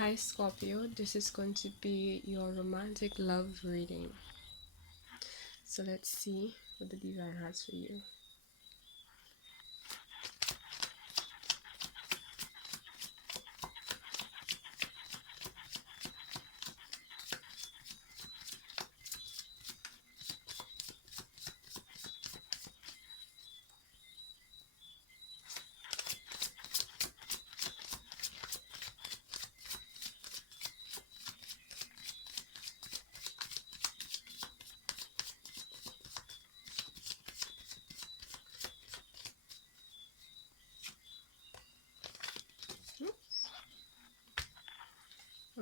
Hi Scorpio, this is going to be your romantic love reading. So let's see what the divine has for you.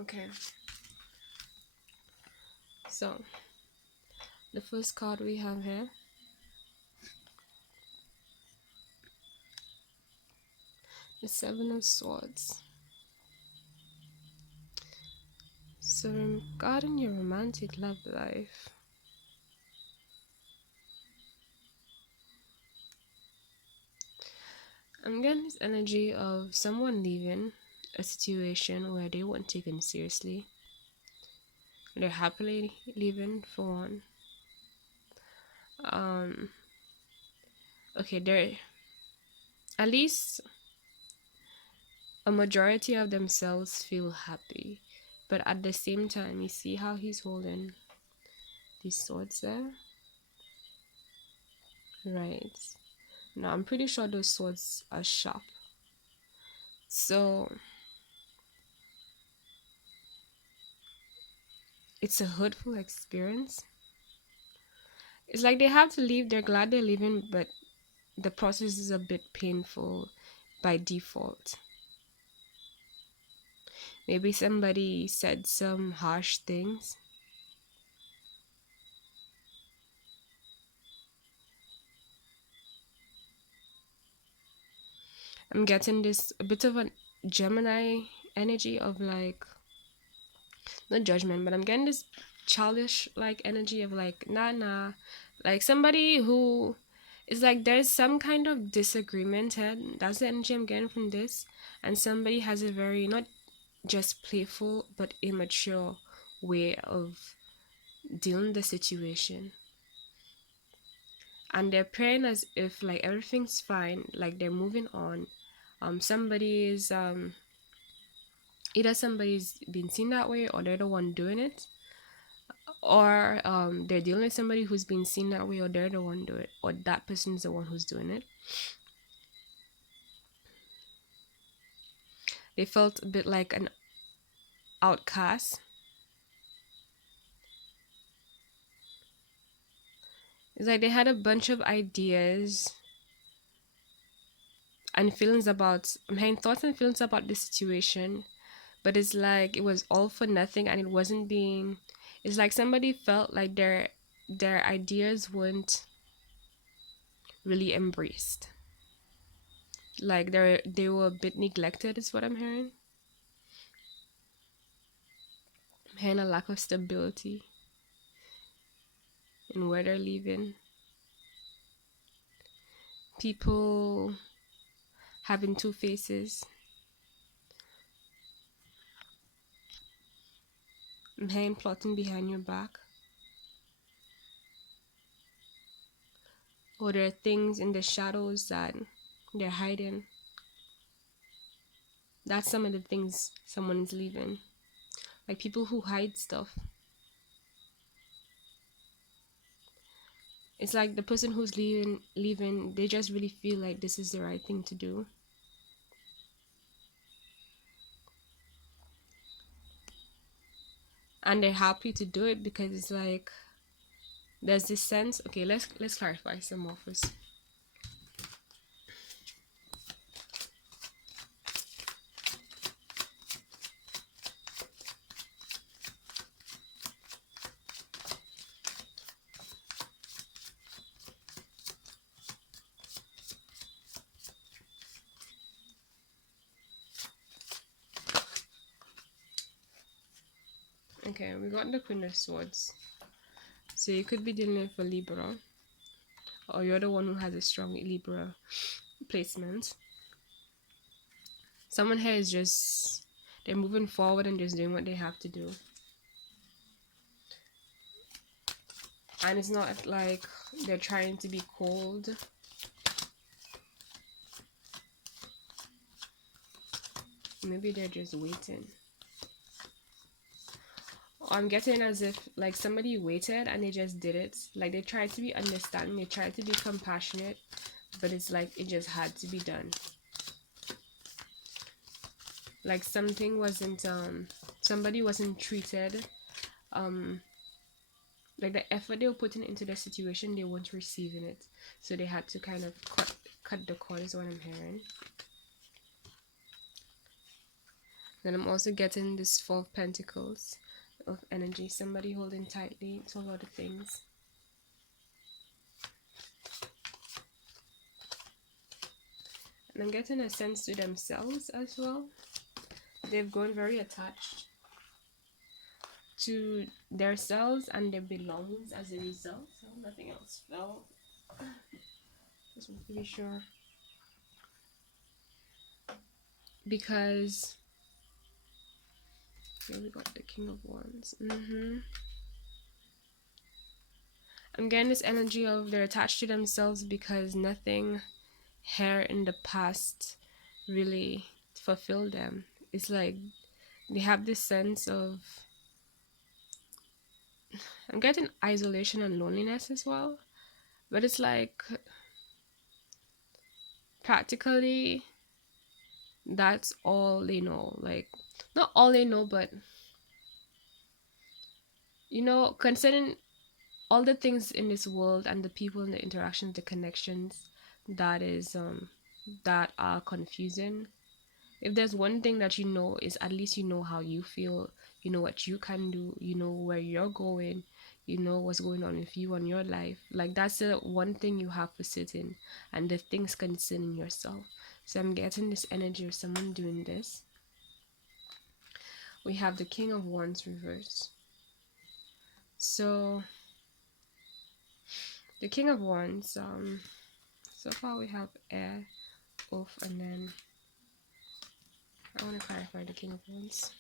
Okay, so the first card we have here, the Seven of Swords. So regarding your romantic love life, I'm getting this energy of someone leaving a situation where they weren't taken seriously. They're happily leaving for one. Um, okay, they're at least a majority of themselves feel happy, but at the same time, you see how he's holding these swords there, right? Now I'm pretty sure those swords are sharp, so it's a hurtful experience. It's like they have to leave, they're glad they're leaving, but the process is a bit painful by default. Maybe somebody said some harsh things. I'm getting this a bit of a Gemini energy of like, not judgment, but I'm getting this childish like energy of like, nah, like somebody who is like, there's some kind of disagreement, and that's the energy I'm getting from this. And somebody has a very, not just playful but immature way of dealing the situation, and they're praying as if like everything's fine, like they're moving on. Somebody's either somebody's been seen that way, or they're the one doing it, or they're dealing with somebody who's been seen that way, or they're the one doing it, or that person's the one who's doing it. They felt a bit like an outcast. It's like they had a bunch of ideas and feelings about, I'm having thoughts and feelings about the situation, but it's like it was all for nothing, and it wasn't being, it's like somebody felt like their ideas weren't really embraced, like they were a bit neglected is what I'm hearing. I'm hearing a lack of stability in where they're living, people having two faces. I'm hearing plotting behind your back, or there are things in the shadows that they're hiding. That's some of the things someone is leaving, like people who hide stuff. It's like the person who's leaving, they just really feel like this is the right thing to do, and they're happy to do it because it's like there's this sense. Okay, let's clarify some more first. Okay, we got the Queen of Swords. So you could be dealing with a Libra, or you're the one who has a strong Libra placement. Someone here is just, They're moving forward and just doing what they have to do. And it's not like they're trying to be cold. Maybe they're just waiting. I'm getting as if like somebody waited and they just did it. Like they tried to be understanding, they tried to be compassionate, but it's like it just had to be done. Like something wasn't somebody wasn't treated like the effort they were putting into the situation, they weren't receiving it. So they had to kind of cut the cord is what I'm hearing. Then I'm also getting this Four of Pentacles of energy. Somebody holding tightly to a lot of things. And I'm getting a sense to themselves as well. They've grown very attached to themselves and their belongings as a result. So nothing else fell. Just want to be sure. Because here we got the King of Wands. I'm getting this energy of they're attached to themselves because nothing here in the past really fulfilled them. It's like they have this sense of, I'm getting isolation and loneliness as well, but it's like practically that's all they know. Like not all they know, but you know, considering all the things in this world and the people and the interactions, the connections that are confusing. If there's one thing that you know is at least you know how you feel, you know what you can do, you know where you're going, you know what's going on with you and your life. Like that's the one thing you have for certain, and the things concerning yourself. So I'm getting this energy of someone doing this. We have the King of Wands reverse. So the King of Wands, so far we have air, off, and then I want to clarify the King of Wands.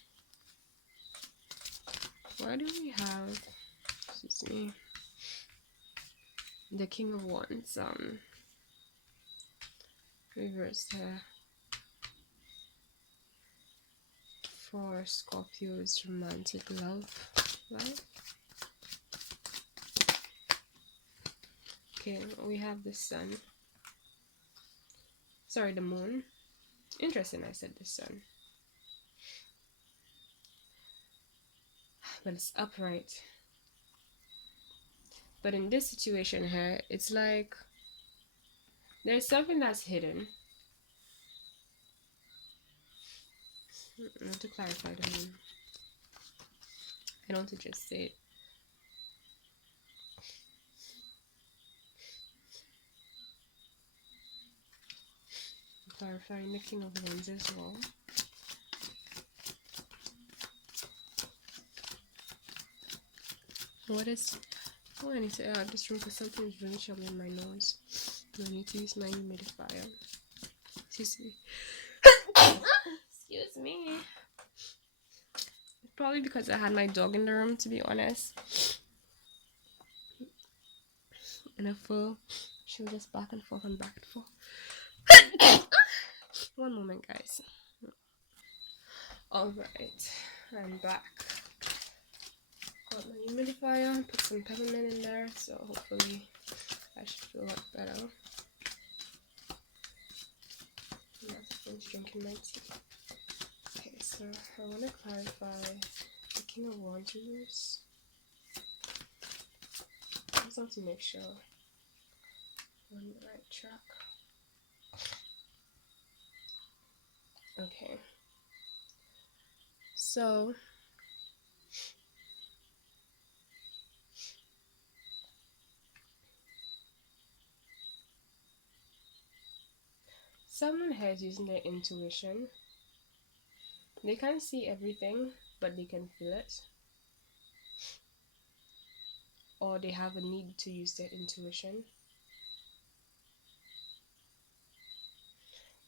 Why do we have, excuse me, the King of Wands reversed here for Scorpio's romantic love life? Okay, we have the Sun. Sorry, the Moon. Interesting, I said the Sun. But it's upright. But in this situation here, it's like there's something that's hidden. I want to clarify the Moon. I don't want to just say it. Clarifying the King of Wands as well. What is... Oh, I need to air out this room because something is really troubling my nose. I need to use my humidifier. Excuse me. Excuse me. Probably because I had my dog in the room, to be honest. And I feel she was just back and forth and back and forth. One moment, guys. Alright, I'm back. Got my humidifier, put some peppermint in there, so hopefully I should feel a lot better. I'm not finished drinking my tea. Okay, so I want to clarify the King of Wands reverse. I just want to make sure I'm on the right track. Okay. So someone here is using their intuition. They can't see everything, but they can feel it. Or they have a need to use their intuition.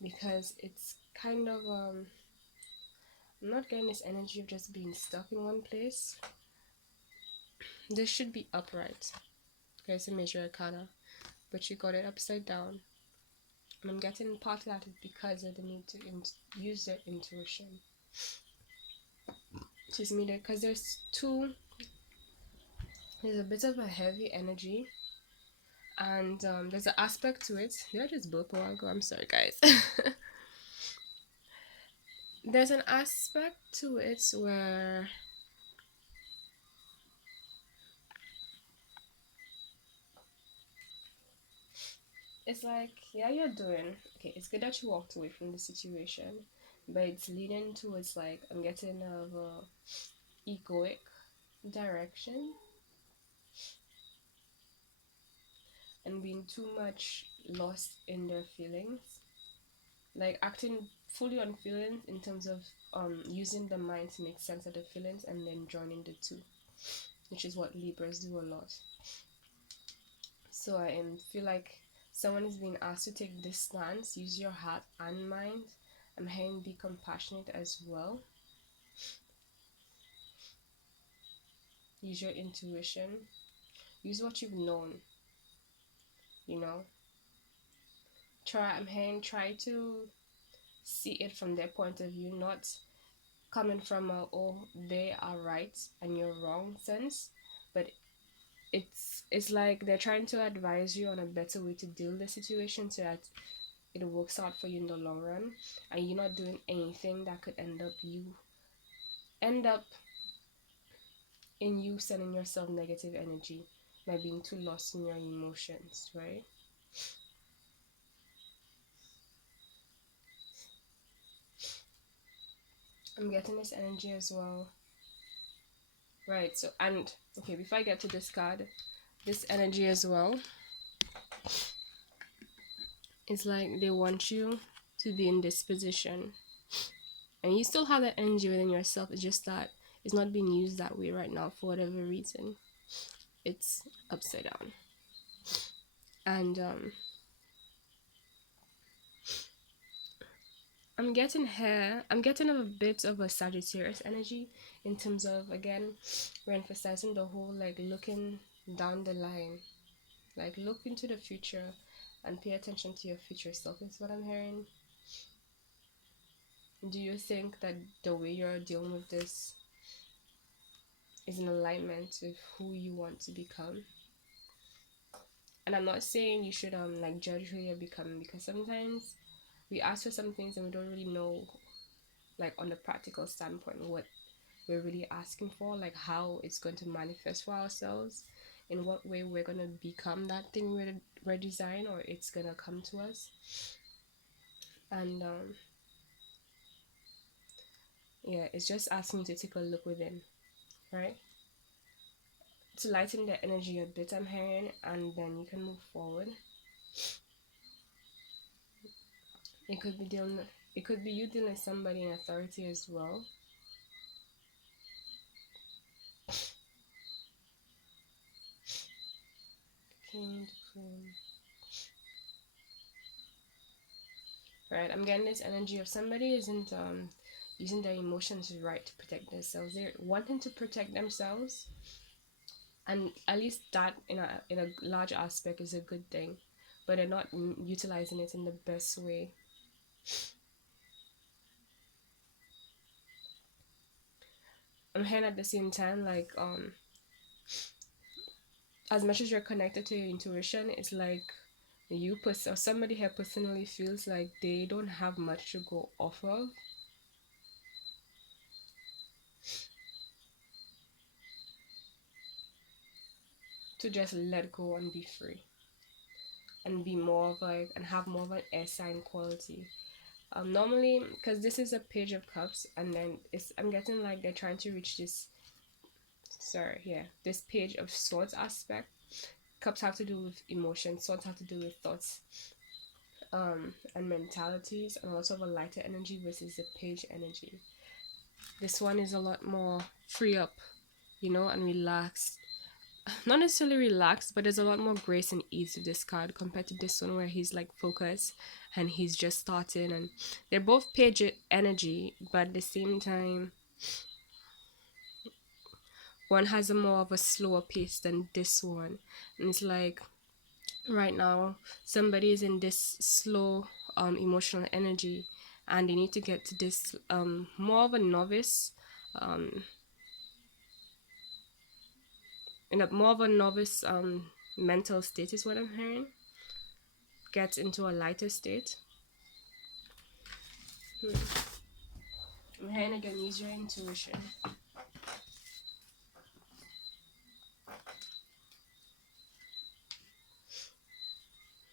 Because it's kind of I'm not getting this energy of just being stuck in one place. This should be upright. Okay, it's a major arcana, but you got it upside down. And I'm getting part of that is because of the need to use their intuition. Just me there, because there's a bit of a heavy energy, and there's an aspect to it. Did I just burp a while ago? I'm sorry, guys. There's an aspect to it where it's like, yeah, you're doing okay. It's good that you walked away from the situation, but it's leading towards like I'm getting of a egoic direction and being too much lost in their feelings, like acting fully on feelings in terms of using the mind to make sense of the feelings and then joining the two, which is what Libras do a lot. So I feel like someone is being asked to take this stance, use your heart and mind. I'm hearing be compassionate as well. Use your intuition. Use what you've known. You know. Try to see it from their point of view, not coming from a oh they are right and you're wrong sense, but it's like they're trying to advise you on a better way to deal with the situation so that it works out for you in the long run, and you're not doing anything that could end up in you sending yourself negative energy by being too lost in your emotions, right? I'm getting this energy as well. Right, so and okay, before I get to this card, this energy as well is like they want you to be in this position. And you still have that energy within yourself. It's just that it's not being used that way right now for whatever reason. It's upside down. And I'm getting a bit of a Sagittarius energy in terms of again we're emphasizing the whole like looking down the line. Like look into the future and pay attention to your future self is what I'm hearing. Do you think that the way you're dealing with this is in alignment with who you want to become? And I'm not saying you should like judge who you're becoming, because sometimes we ask for some things and we don't really know like on the practical standpoint what we're really asking for, like how it's going to manifest for ourselves, in what way we're going to become that thing we're designed, or it's going to come to us. And yeah, it's just asking you to take a look within, right? To lighten the energy a bit I'm hearing, and then you can move forward. It could be dealing it could be you dealing with somebody in authority as well. King, Queen. Right, I'm getting this energy of somebody isn't using their emotions right to protect themselves. They're wanting to protect themselves, and at least that in a large aspect is a good thing, but they're not utilizing it in the best way. I'm hearing at the same time like as much as you're connected to your intuition, it's like or somebody here personally feels like they don't have much to go off of. To just let go and be free, and be more of like and have more of an air sign quality. Normally, because this is a page of cups, and then I'm getting like they're trying to reach this. Sorry, yeah, this page of swords aspect. Cups have to do with emotions. Swords have to do with thoughts, and mentalities, and also of a lighter energy versus the page energy. This one is a lot more free up, and relaxed. not necessarily relaxed, but there's a lot more grace and ease to this card compared to this one where he's like focused and he's just starting. And they're both page energy, but at the same time, one has a more of a slower pace than this one. And it's like right now, somebody is in this slow emotional energy, and they need to get to this more of a novice um in a more of a novice mental state is what I'm hearing. Get into a lighter state. I'm hearing again, use your intuition.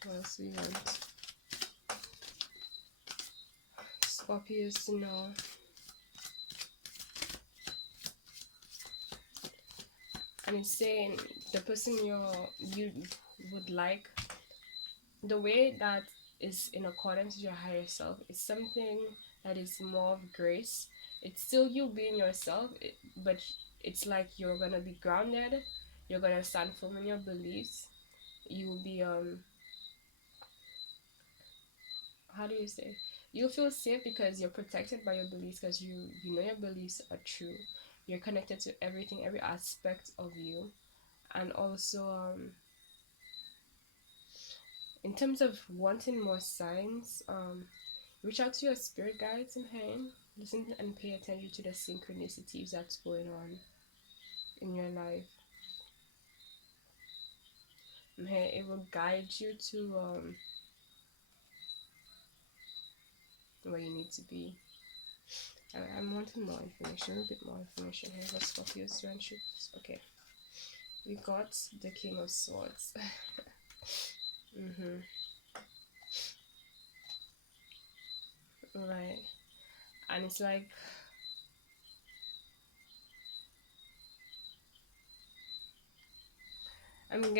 What else we want? Scorpios to know. And it's saying the person you would like, the way that is in accordance with your higher self is something that is more of grace. It's still you being yourself, but it's like you're gonna be grounded. You're gonna stand firm in your beliefs. You will be how do you say, you feel safe because you're protected by your beliefs, because you know your beliefs are true. You're connected to everything, every aspect of you. And also in terms of wanting more signs, reach out to your spirit guides and hand. Listen and pay attention to the synchronicities that's going on in your life. Okay, it will guide you to where you need to be. I'm wanting more information, a little bit more information here. Let's Scorpio's friendships. Okay, we got the King of Swords. Mm-hmm. Right, and it's like I'm getting